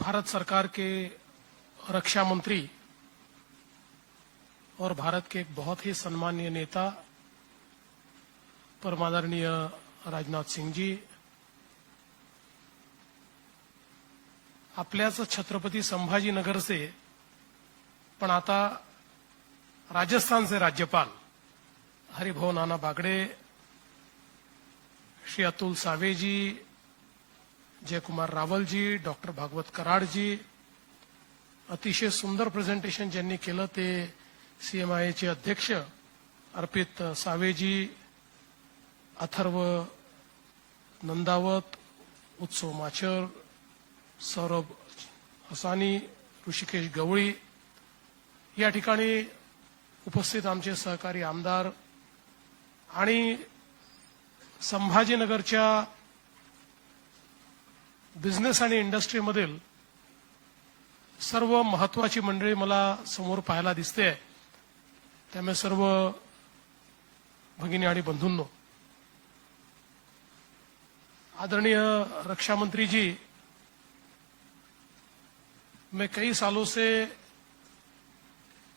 भारत सरकार के रक्षा मंत्री और भारत के एक बहुत ही सम्मानीय नेता परमादरणीय राजनाथ सिंह जी, आपल्याच छत्रपती संभाजीनगर से पण आता राजस्थानचे राज्यपाल हरिभाऊ नाना बागडे, श्री अतुल सावे जी, जयकुमार रावल जी, डॉक्टर भागवत कराड जी, अतिशय सुंदर प्रेझेंटेशन ज्यांनी केलं ते सीएमआयचे अध्यक्ष अर्पित सावे जी, अथर्व नंदावत, उत्सव माचर, सौरभ हसानी, ऋषिकेश गवळी, या ठिकाणी उपस्थित आमचे सहकारी आमदार आणि संभाजीनगरच्या बिझनेस आणि इंडस्ट्रीमधील सर्व महत्त्वाची मंडळी मला समोर पाहायला दिसते। त्यामुळे सर्व भगिनी आणि बंधूंनो, आदरणीय रक्षा मंत्री जी, मैं कई सालों से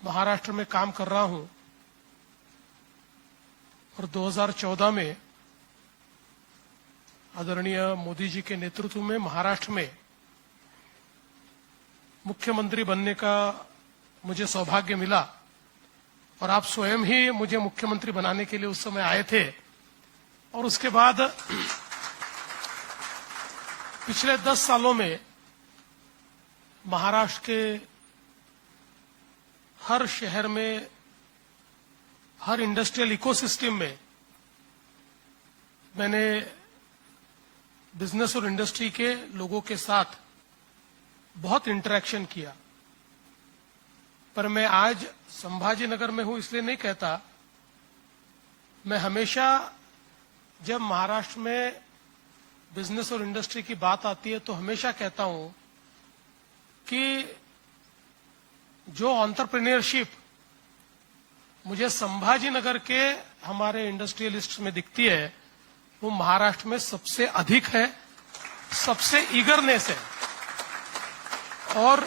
महाराष्ट्र में काम कर रहा हूं और 2014 में आदरणीय मोदी जी के नेतृत्व में महाराष्ट्र में मुख्यमंत्री बनने का मुझे सौभाग्य मिला और आप स्वयं ही मुझे मुख्यमंत्री बनाने के लिए उस समय आए थे। और उसके बाद पिछले 10 सालों में महाराष्ट्र के हर शहर में, हर इंडस्ट्रियल इकोसिस्टम में मैंने बिजनेस और इंडस्ट्री के लोगों के साथ बहुत इंटरेक्शन किया। पर मैं आज संभाजीनगर में हूं इसलिए नहीं कहता, मैं हमेशा जब महाराष्ट्र में बिजनेस और इंडस्ट्री की बात आती है तो हमेशा कहता हूं कि जो एंटरप्रेन्योरशिप मुझे संभाजीनगर के हमारे इंडस्ट्रियलिस्ट में दिखती है वो महाराष्ट्र में सबसे अधिक है, सबसे ईगरनेस है। और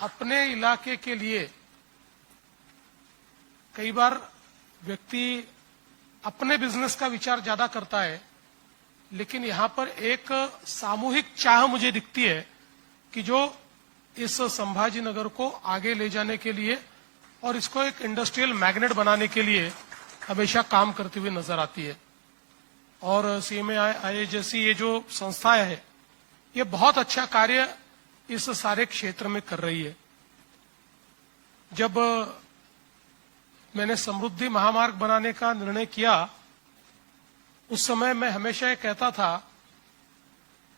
अपने इलाके के लिए कई बार व्यक्ति अपने बिजनेस का विचार ज्यादा करता है, लेकिन यहां पर एक सामूहिक चाह मुझे दिखती है कि जो इस संभाजीनगर को आगे ले जाने के लिए और इसको एक इंडस्ट्रियल मैग्नेट बनाने के लिए हमेशा काम करती हुई नजर आती है। और सीएमआई जैसी ये जो संस्थाएं है ये बहुत अच्छा कार्य इस सारे क्षेत्र में कर रही है। जब मैंने समृद्धि महामार्ग बनाने का निर्णय किया उस समय मैं हमेशा ये कहता था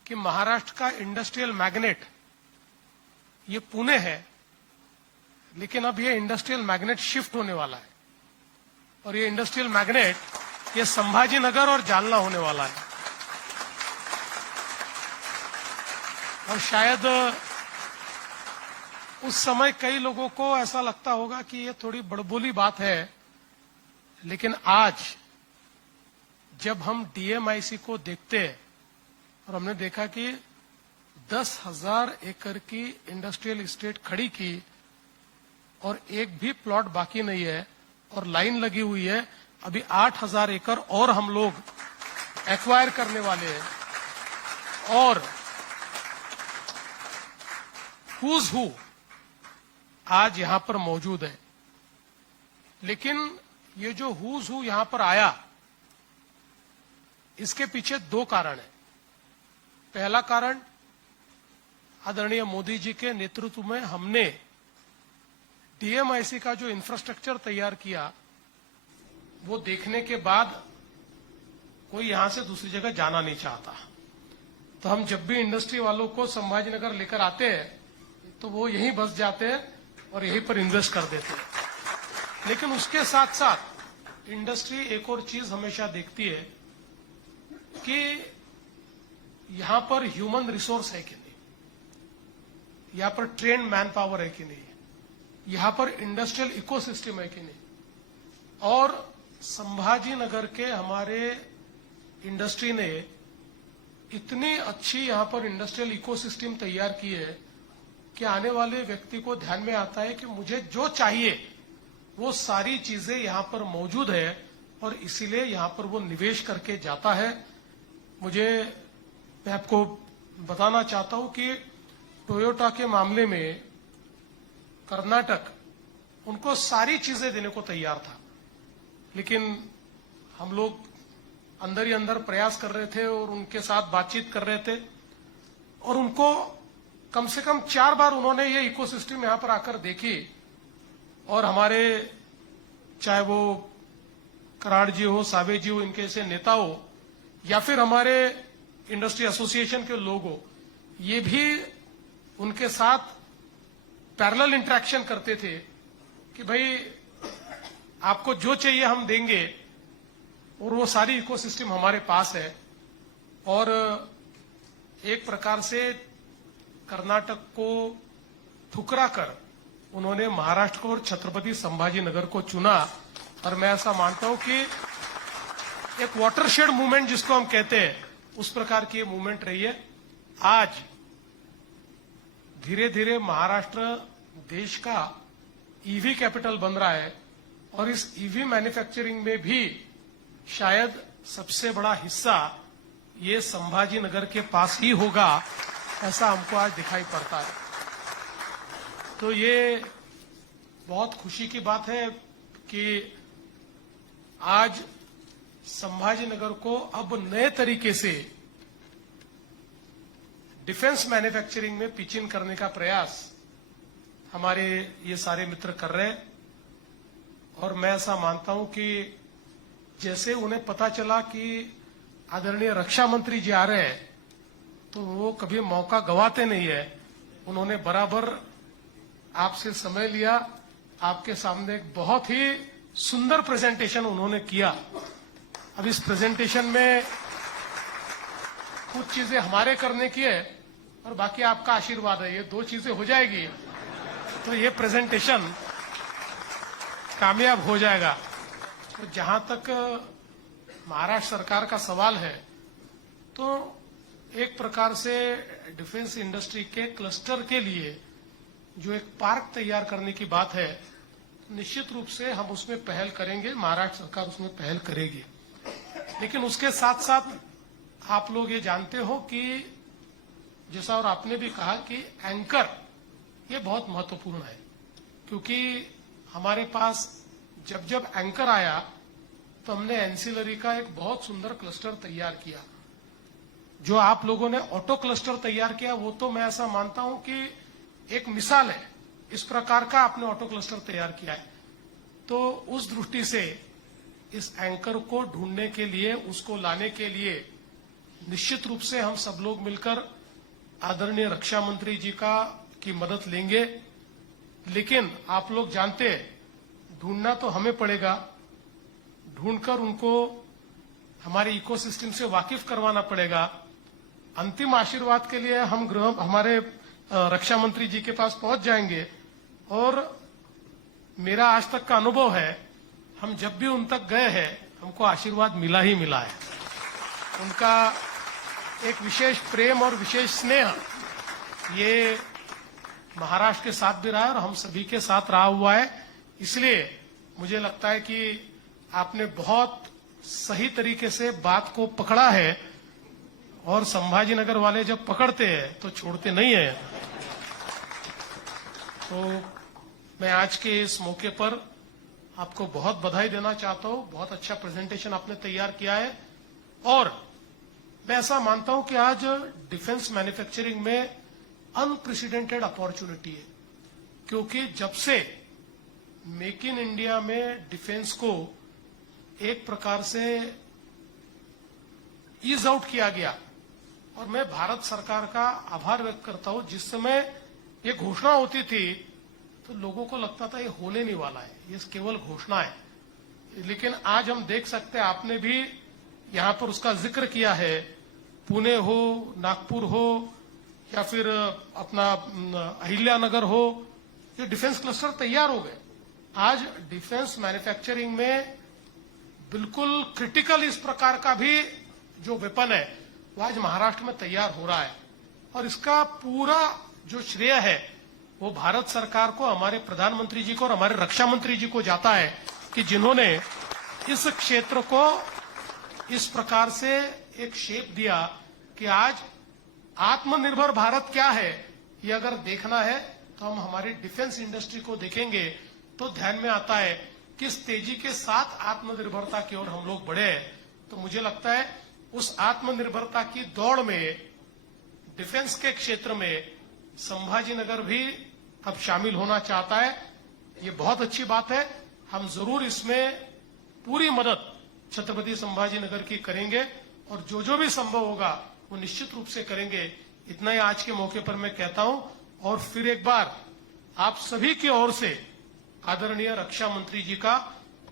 कि महाराष्ट्र का इंडस्ट्रियल मैग्नेट ये पुणे है, लेकिन अब ये इंडस्ट्रियल मैग्नेट शिफ्ट होने वाला है और ये इंडस्ट्रियल मैग्नेट ये संभाजीनगर और जालना होने वाला है। और शायद उस समय कई लोगों को ऐसा लगता होगा कि ये थोड़ी बड़बोली बात है, लेकिन आज जब हम डीएमआईसी को देखते हैं और हमने देखा कि 10,000 एकड़ की इंडस्ट्रियल एस्टेट खड़ी की और एक भी प्लॉट बाकी नहीं है और लाइन लगी हुई है, अभी 8,000 एकड़ और हम लोग एक्वायर करने वाले हैं। और हुज हु आज यहां पर मौजूद है। लेकिन ये जो हुज हु यहां पर आया इसके पीछे 2 कारण है। पहला कारण आदरणीय मोदी जी के नेतृत्व में हमने डीएमआईसी का जो इंफ्रास्ट्रक्चर तैयार किया वो देखने के बाद कोई यहां से दूसरी जगह जाना नहीं चाहता। तो हम जब भी इंडस्ट्री वालों को संभाजीनगर लेकर आते हैं तो वो यहीं बस जाते हैं और यहीं पर इन्वेस्ट कर देते हैं। लेकिन उसके साथ साथ इंडस्ट्री एक और चीज हमेशा देखती है कि यहां पर ह्यूमन रिसोर्स है कि नहीं, यहां पर ट्रेन्ड मैन पावर है कि नहीं, यहां पर इंडस्ट्रियल इकोसिस्टम है कि नहीं। और संभाजीनगर के हमारे इंडस्ट्री ने इतनी अच्छी यहाँ पर इंडस्ट्रियल इकोसिस्टम तैयार की है कि आने वाले व्यक्ति को ध्यान में आता है कि मुझे जो चाहिए वो सारी चीजें यहाँ पर मौजूद है और इसीलिए यहाँ पर वो निवेश करके जाता है। मैं आपको बताना चाहता हूं कि टोयोटा के मामले में कर्नाटक उनको सारी चीजें देने को तैयार था, लेकिन हम लोग अंदर ही अंदर प्रयास कर रहे थे और उनके साथ बातचीत कर रहे थे और उनको कम से कम 4 बार उन्होंने ये इकोसिस्टम यहां पर आकर देखी और हमारे चाहे वो कराड़ जी हो, सावे जी हो, इनके ऐसे नेता हो या फिर हमारे इंडस्ट्री एसोसिएशन के लोग हो, ये भी उनके साथ पैरेलल इंटरेक्शन करते थे कि भाई आपको जो चाहिए हम देंगे और वो सारी इकोसिस्टम हमारे पास है। और एक प्रकार से कर्नाटक को ठुकरा कर उन्होंने महाराष्ट्र को और छत्रपति संभाजीनगर को चुना और मैं ऐसा मानता हूं कि एक वाटरशेड मूवमेंट जिसको हम कहते हैं उस प्रकार की ये मूवमेंट रही है। आज धीरे धीरे महाराष्ट्र देश का ईवी कैपिटल बन रहा है और इस ईवी मैन्युफैक्चरिंग में भी शायद सबसे बड़ा हिस्सा ये संभाजीनगर के पास ही होगा, ऐसा हमको आज दिखाई पड़ता है। तो ये बहुत खुशी की बात है कि आज संभाजीनगर को अब नए तरीके से डिफेंस मैन्युफैक्चरिंग में पिच इन करने का प्रयास हमारे ये सारे मित्र कर रहे हैं। और मैं ऐसा मानता हूं कि जैसे उन्हें पता चला कि आदरणीय रक्षा मंत्री जी आ रहे हैं तो वो कभी मौका गवाते नहीं है। उन्होंने बराबर आपसे समय लिया, आपके सामने एक बहुत ही सुंदर प्रेजेंटेशन उन्होंने किया। अब इस प्रेजेंटेशन में कुछ चीजें हमारे करने की है और बाकी आपका आशीर्वाद है। ये 2 चीजें हो जाएगी तो ये प्रेजेंटेशन कामयाब हो जाएगा। तो जहां तक महाराष्ट्र सरकार का सवाल है तो एक प्रकार से डिफेंस इंडस्ट्री के क्लस्टर के लिए जो एक पार्क तैयार करने की बात है, निश्चित रूप से हम उसमें पहल करेंगे, महाराष्ट्र सरकार उसमें पहल करेगी। लेकिन उसके साथ साथ आप लोग ये जानते हो कि जैसा और आपने भी कहा कि एंकर ये बहुत महत्वपूर्ण है, क्योंकि हमारे पास जब जब एंकर आया तो हमने एंसिलरी का एक बहुत सुंदर क्लस्टर तैयार किया। जो आप लोगों ने ऑटो क्लस्टर तैयार किया वो तो मैं ऐसा मानता हूं कि एक मिसाल है, इस प्रकार का आपने ऑटो क्लस्टर तैयार किया है। तो उस दृष्टि से इस एंकर को ढूंढने के लिए, उसको लाने के लिए निश्चित रूप से हम सब लोग मिलकर आदरणीय रक्षा मंत्री जी की मदद लेंगे। लेकिन आप लोग जानते हैं ढूंढना तो हमें पड़ेगा, ढूंढकर उनको हमारे इकोसिस्टम से वाकिफ करवाना पड़ेगा। अंतिम आशीर्वाद के लिए हम हमारे रक्षा मंत्री जी के पास पहुंच जाएंगे और मेरा आज तक का अनुभव है, हम जब भी उन तक गए हैं हमको आशीर्वाद मिला ही मिला है। उनका एक विशेष प्रेम और विशेष स्नेह ये महाराष्ट्र के साथ भी रहा है और हम सभी के साथ रहा हुआ है। इसलिए मुझे लगता है कि आपने बहुत सही तरीके से बात को पकड़ा है और संभाजीनगर वाले जब पकड़ते हैं तो छोड़ते नहीं है। तो मैं आज के इस मौके पर आपको बहुत बधाई देना चाहता हूं। बहुत अच्छा प्रेजेंटेशन आपने तैयार किया है और मैं ऐसा मानता हूं कि आज डिफेंस मैन्युफैक्चरिंग में अनप्रेसिडेंटेड अपॉर्चुनिटी है, क्योंकि जब से मेक इन इंडिया में डिफेंस को एक प्रकार से ईज आउट किया गया और मैं भारत सरकार का आभार व्यक्त करता हूं। जिस समय ये घोषणा होती थी तो लोगों को लगता था ये होने नहीं वाला है, ये केवल घोषणा है। लेकिन आज हम देख सकते हैं, आपने भी यहां पर उसका जिक्र किया है, पुणे हो, नागपुर हो या फिर अपना अहिल्यानगर हो, ये डिफेंस क्लस्टर तैयार हो गए। आज डिफेंस मैन्युफैक्चरिंग में बिल्कुल क्रिटिकल इस प्रकार का भी जो वेपन है वो आज महाराष्ट्र में तैयार हो रहा है और इसका पूरा जो श्रेय है वो भारत सरकार को, हमारे प्रधानमंत्री जी को और हमारे रक्षा मंत्री जी को जाता है कि जिन्होंने इस क्षेत्र को इस प्रकार से एक शेप दिया कि आज आत्मनिर्भर भारत क्या है ये अगर देखना है तो हम हमारी डिफेंस इंडस्ट्री को देखेंगे तो ध्यान में आता है किस तेजी के साथ आत्मनिर्भरता की ओर हम लोग बढ़े हैं। तो मुझे लगता है उस आत्मनिर्भरता की दौड़ में डिफेंस के क्षेत्र में संभाजीनगर भी अब शामिल होना चाहता है। ये बहुत अच्छी बात है। हम जरूर इसमें पूरी मदद छत्रपति संभाजीनगर की करेंगे और जो भी संभव होगा वो निश्चित रूप से करेंगे। इतना ही आज के मौके पर मैं कहता हूं और फिर एक बार आप सभी की ओर से आदरणीय रक्षा मंत्री जी का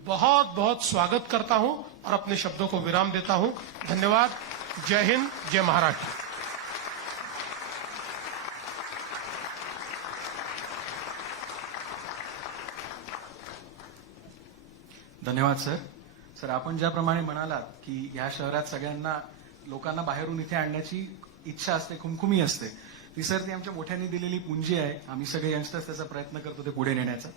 बहुत बहुत स्वागत करता हूं और अपने शब्दों को विराम देता हूं। धन्यवाद। जय हिंद, जय महाराष्ट्र। धन्यवाद सर. सर, आपण ज्याप्रमाणे म्हणालात की या शहरात सगळ्यांना लोकांना बाहेरून इथे आणण्याची इच्छा असते, खुमखुमी असते, ती सर ती आमच्या मोठ्यांनी दिलेली पुंजी आहे. आम्ही सगळे यंगस्टर्स त्याचा प्रयत्न करतो ते पुढे नेण्याचा.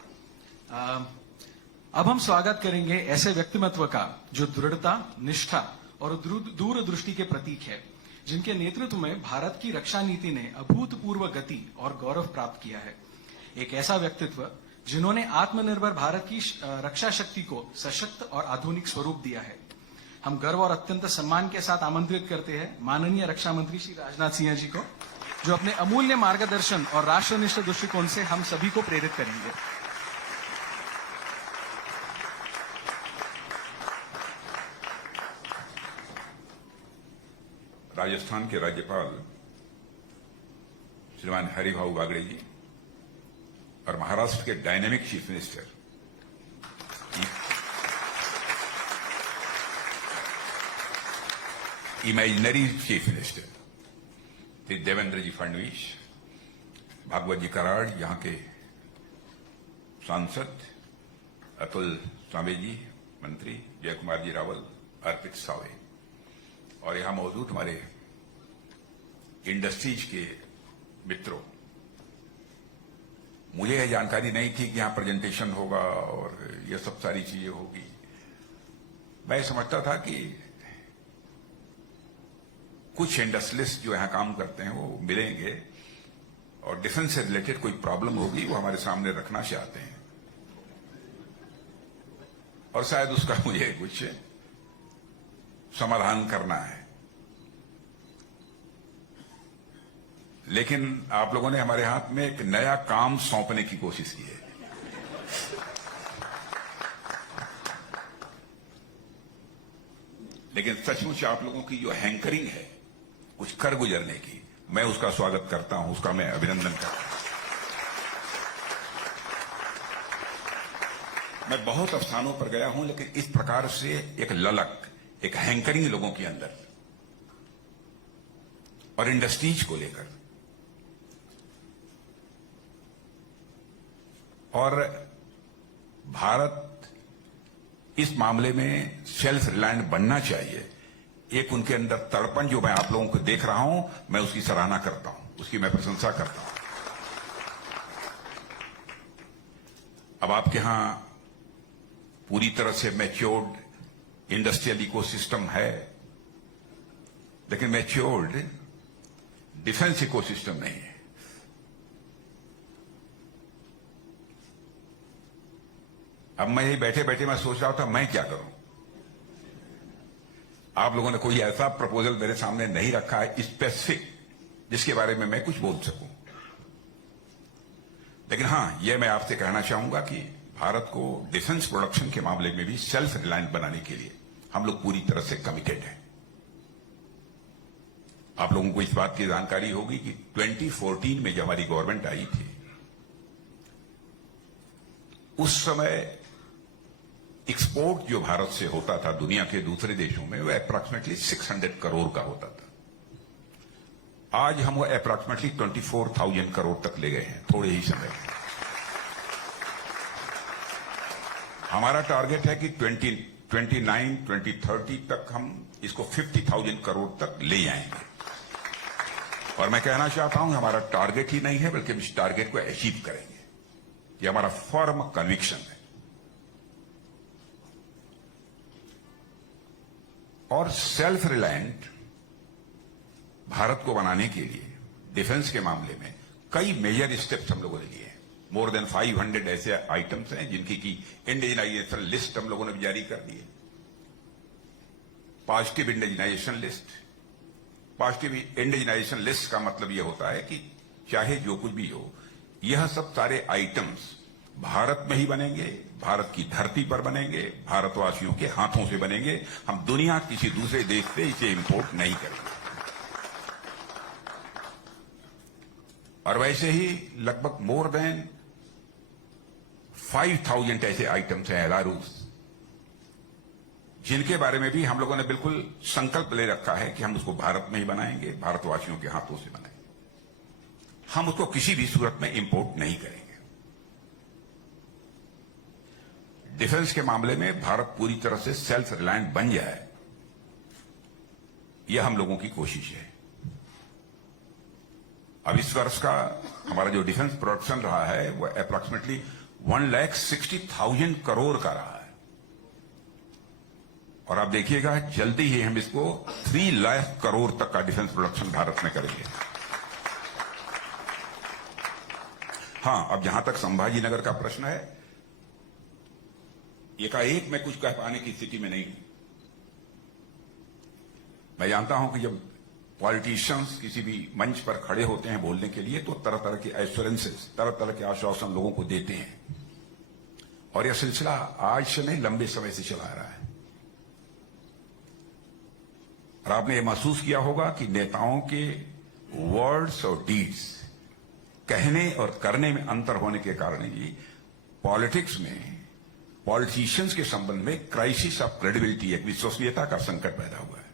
अब हम स्वागत करेंगे ऐसे व्यक्तिमत्व का जो दृढ़ता, निष्ठा और दूरदृष्टि के प्रतीक है, जिनके नेतृत्व में भारत की रक्षा नीति ने अभूतपूर्व गति और गौरव प्राप्त किया है. एक ऐसा व्यक्तित्व जिन्होंने आत्मनिर्भर भारत की रक्षा शक्ति को सशक्त और आधुनिक स्वरूप दिया है. हम गर्व और अत्यंत सम्मान के साथ आमंत्रित करते हैं माननीय रक्षा मंत्री श्री राजनाथ सिंह जी को, जो अपने अमूल्य मार्गदर्शन और राष्ट्रनिष्ठ दृष्टिकोण से हम सभी को प्रेरित करेंगे. राजस्थान के राज्यपाल श्रीमान हरिभाऊ बागड़े जी और महाराष्ट्र के dynamic chief minister imaginary chief minister Shri Devendra ji Fadnavis, Bhagwat ji Karad, यहां के सांसद अतुल सावे जी, मंत्री जय कुमार जी रावल, अर्पित सावे और यहां मौजूद हमारे इंडस्ट्रीज के मित्रों. मुझे यह जानकारी नहीं थी कि यहां प्रेजेंटेशन होगा और यह सब सारी चीजें होगी. मैं समझता था कि कुछ इंडस्ट्रियलिस्ट जो यहां काम करते हैं वो मिलेंगे और डिफेंस से रिलेटेड कोई प्रॉब्लम होगी वो हमारे सामने रखना चाहते हैं और शायद उसका मुझे कुछ समाधान करना है. लेकिन आप लोगों ने हमारे हाथ में एक नया काम सौंपने की कोशिश की है. लेकिन सचमुच आप लोगों की जो हैंकरिंग है कुछ कर गुजरने की, मैं उसका स्वागत करता हूं, उसका मैं अभिनंदन करता हूं. मैं बहुत स्थानों पर गया हूं लेकिन इस प्रकार से एक ललक, एक हैंकरिंग लोगों के अंदर और इंडस्ट्रीज को लेकर और भारत इस मामले में सेल्फ रिलायंट बनना चाहिए, एक उनके अंदर तड़पन जो मैं आप लोगों को देख रहा हूं, मैं उसकी सराहना करता हूं, उसकी मैं प्रशंसा करता हूं. अब आपके यहां पूरी तरह से मैच्योर्ड इंडस्ट्रियल इकोसिस्टम है लेकिन मैच्योर्ड डिफेंस इकोसिस्टम नहीं है. अब मैं यही बैठे बैठे मैं सोच रहा था मैं क्या करूं. आप लोगों ने कोई ऐसा प्रपोजल मेरे सामने नहीं रखा है स्पेसिफिक जिसके बारे में मैं कुछ बोल सकूं. लेकिन हां, यह मैं आपसे कहना चाहूंगा कि भारत को डिफेंस प्रोडक्शन के मामले में भी सेल्फ रिलायंट बनाने के लिए हम लोग पूरी तरह से कमिटेड हैं. आप लोगों को इस बात की जानकारी होगी कि 2014 में जब हमारी गवर्नमेंट आई थी उस समय एक्सपोर्ट जो भारत से होता था दुनिया के दूसरे देशों में वो अप्रॉक्सीमेटली 600 करोड़ का होता था. आज हम वो अप्रॉक्सीमेटली 24,000 करोड़ तक ले गए हैं थोड़े ही समय में. हमारा टारगेट है कि 29, 2030 तक हम इसको 50,000 करोड़ तक ले जाएंगे। और मैं कहना चाहता हूं हमारा टारगेट ही नहीं है, बल्कि हम इस टारगेट को अचीव करेंगे। ये हमारा फर्म कन्विक्शन है। और सेल्फ रिलायंट भारत को बनाने के लिए डिफेंस के मामले में कई मेजर स्टेप्स हम लोगों ने लिए हैं। मोर देन 500 ऐसे आइटम्स हैं जिनकी की इंडिजिनाइजेशन लिस्ट हम लोगों ने जारी कर दी है। Positive indigenisation list. Positive indigenisation list का मतलब यह होता है कि चाहे जो कुछ भी हो, यह सब सारे आइटम्स भारत में ही बनेंगे, भारत की धरती पर बनेंगे, भारतवासियों के हाथों से बनेंगे। हम दुनिया किसी दूसरे देश से इसे इंपोर्ट नहीं करेंगे। और वैसे ही लगभग मोर देन 5,000 ऐसे आइटम्स हैं एलारूस, जिनके बारे में भी हम लोगों ने बिल्कुल संकल्प ले रखा है कि हम उसको भारत में ही बनाएंगे, भारतवासियों के हाथों से बनाएंगे। हम उसको किसी भी सूरत में इंपोर्ट नहीं करेंगे। डिफेंस के मामले में भारत पूरी तरह से सेल्फ रिलायंट बन जाए, यह हम लोगों की कोशिश है। अब इस वर्ष का हमारा जो डिफेंस प्रोडक्शन रहा है वह अप्रॉक्सीमेटली 1,60,000 करोड़ का रहा है। और आप देखिएगा जल्दी ही हम इसको 3 लाख करोड़ तक का डिफेंस प्रोडक्शन भारत में करेंगे। हां, अब जहां तक संभाजी नगर का प्रश्न है, एकाएक मैं कुछ कह पाने की स्थिति में नहीं हूं। मैं जानता हूं कि जब पॉलिटिशियंस किसी भी मंच पर खड़े होते हैं बोलने के लिए, तो तरह तरह के एश्योरेंसेस, तरह तरह के आश्वासन लोगों को देते हैं। और यह सिलसिला आज से नहीं, लंबे समय से चला आ रहा है। और आपने यह महसूस किया होगा कि नेताओं के वर्ड्स और डीड्स, कहने और करने में अंतर होने के कारण ही पॉलिटिक्स में पॉलिटिशियंस के संबंध में क्राइसिस ऑफ क्रेडिबिलिटी, एक विश्वसनीयता का संकट पैदा हुआ है।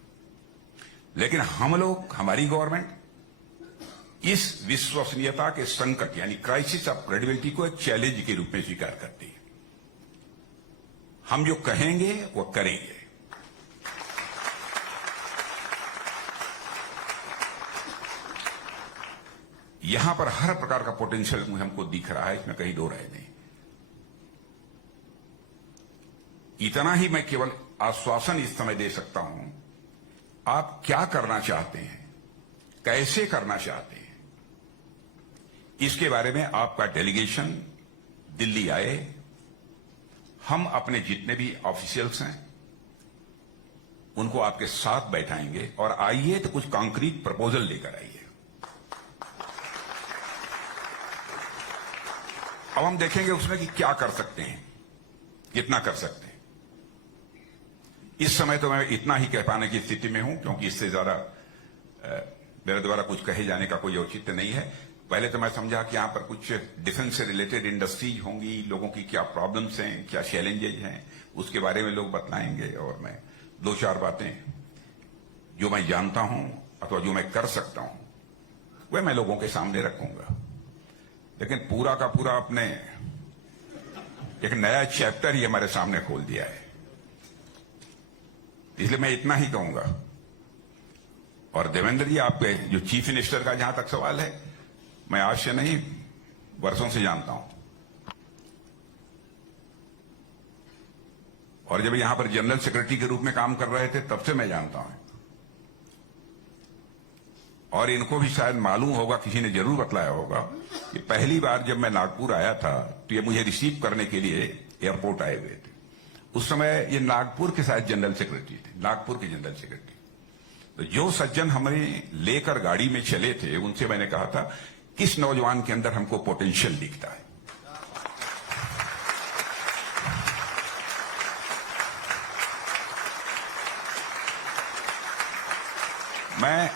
लेकिन हम लोग, हमारी गवर्नमेंट इस विश्वसनीयता के संकट यानी क्राइसिस ऑफ क्रेडिबिलिटी को एक चैलेंज के रूप में स्वीकार करती है। हम जो कहेंगे वो करेंगे। यहां पर हर प्रकार का पोटेंशियल हमको दिख रहा है, इसमें कहीं दो राय नहीं। इतना ही मैं केवल आश्वासन इस समय दे सकता हूं, आप क्या करना चाहते हैं, कैसे करना चाहते हैं, इसके बारे में आपका डेलीगेशन दिल्ली आए। हम अपने जितने भी ऑफिशियल्स हैं उनको आपके साथ बैठाएंगे और आइए तो कुछ कॉन्क्रीट प्रपोजल लेकर आइए। अब हम देखेंगे उसमें कि क्या कर सकते हैं, कितना कर सकते हैं। इस समय तो मैं इतना ही कह पाने की स्थिति में हूं, क्योंकि इससे ज्यादा मेरे द्वारा कुछ कहे जाने का कोई औचित्य नहीं है। पहले तो मैं समझा कि यहां पर कुछ डिफेंस से रिलेटेड इंडस्ट्रीज होंगी, लोगों की क्या प्रॉब्लम्स हैं, क्या चैलेंजेज हैं, उसके बारे में लोग बतलाएंगे। और मैं 2-4 बातें जो मैं जानता हूं अथवा जो मैं कर सकता हूं वह मैं लोगों के सामने रखूंगा। लेकिन पूरा का पूरा अपने एक नया चैप्टर ही हमारे सामने खोल दिया है, इसलिए मैं इतना ही कहूंगा। और देवेंद्र जी, आपके जो चीफ मिनिस्टर का जहां तक सवाल है, मैं आज से नहीं वर्षों से जानता हूं। और जब यहां पर जनरल सेक्रेटरी के रूप में काम कर रहे थे तब से मैं जानता हूं। और इनको भी शायद मालूम होगा, किसी ने जरूर बतलाया होगा कि पहली बार जब मैं नागपुर आया था तो ये मुझे रिसीव करने के लिए एयरपोर्ट आए हुए थे। उस समय ये नागपुर के शायद जनरल सेक्रेटरी थे, नागपुर के जनरल सेक्रेटरी। तो जो सज्जन हमें लेकर गाड़ी में चले थे उनसे मैंने कहा था, किस नौजवान के अंदर हमको पोटेंशियल दिखता है। मैं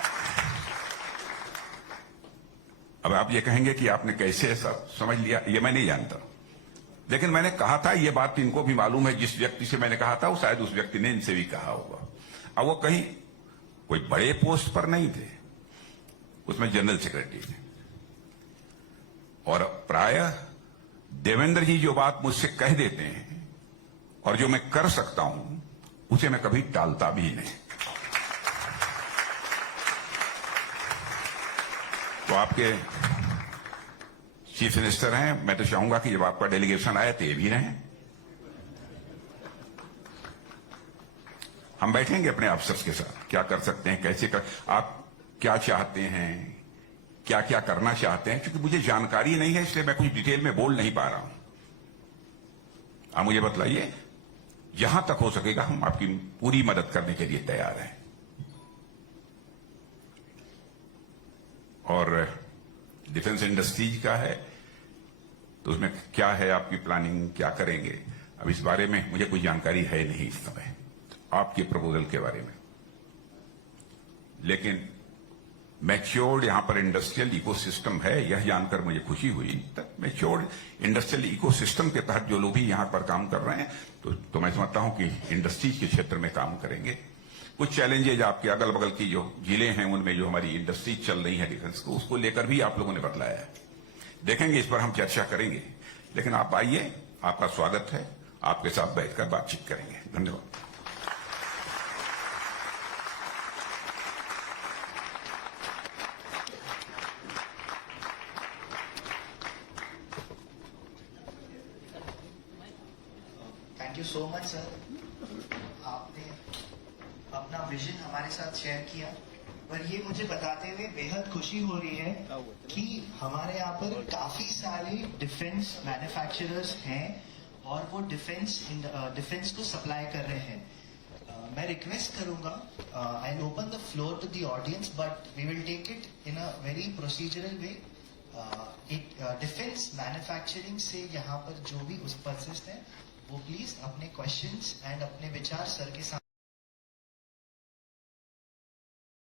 अब आप ये कहेंगे कि आपने कैसे ऐसा समझ लिया, ये मैं नहीं जानता। लेकिन मैंने कहा था, ये बात इनको भी मालूम है, जिस व्यक्ति से मैंने कहा था वो शायद उस व्यक्ति ने इनसे भी कहा होगा। अब वो कहीं कोई बड़े पोस्ट पर नहीं थे, उसमें जनरल सेक्रेटरी थे। और प्रायः देवेंद्र जी जो बात मुझसे कह देते हैं और जो मैं कर सकता हूं उसे मैं कभी टालता भी नहीं। तो आपके चीफ मिनिस्टर हैं, मैं तो चाहूंगा कि जब आपका डेलीगेशन आए तो ये भी रहें। हम बैठेंगे अपने अफसर्स के साथ, क्या कर सकते हैं, कैसे कर, आप क्या चाहते हैं, क्या क्या करना चाहते हैं, क्योंकि मुझे जानकारी नहीं है, इसलिए मैं कुछ डिटेल में बोल नहीं पा रहा हूं। आप मुझे बतलाइए, जहां तक हो सकेगा हम आपकी पूरी मदद करने के लिए तैयार हैं। और डिफेंस इंडस्ट्रीज का है तो उसमें क्या है आपकी प्लानिंग, क्या करेंगे, अब इस बारे में मुझे कोई जानकारी है नहीं इस समय आपके प्रपोजल के बारे में। लेकिन मैच्योर्ड यहां पर इंडस्ट्रियल इकोसिस्टम है, यह जानकर मुझे खुशी हुई। तक मैच्योर्ड इंडस्ट्रियल इकोसिस्टम के तहत जो लोग भी यहां पर काम कर रहे हैं तो मैं समझता हूं कि इंडस्ट्रीज के क्षेत्र में काम करेंगे। कुछ चैलेंजेज आपके अगल बगल की जो जिले हैं उनमें जो हमारी इंडस्ट्रीज चल रही है डिफेंस को, उसको लेकर भी आप लोगों ने बतलाया है। देखेंगे, इस पर हम चर्चा करेंगे। लेकिन आप आइए, आपका स्वागत है, आपके साथ बैठकर बातचीत करेंगे। धन्यवाद। Thank you so much sir, आपने अपना विजन हमारे साथ शेयर किया। पर ये मुझे बताते हुए बेहद खुशी हो रही है कि हमारे यहाँ पर काफी सारे डिफेंस मैन्युफैक्चरर्स हैं और वो डिफेंस को सप्लाई कर रहे हैं। मैं रिक्वेस्ट करूंगा, I open the floor to the audience, but we will take it in a very procedural way. Defence manufacturing से यहाँ पर जो भी उस पर्सिस्ट है वो प्लीज अपने क्वेश्चंस एंड अपने विचार सर के साथ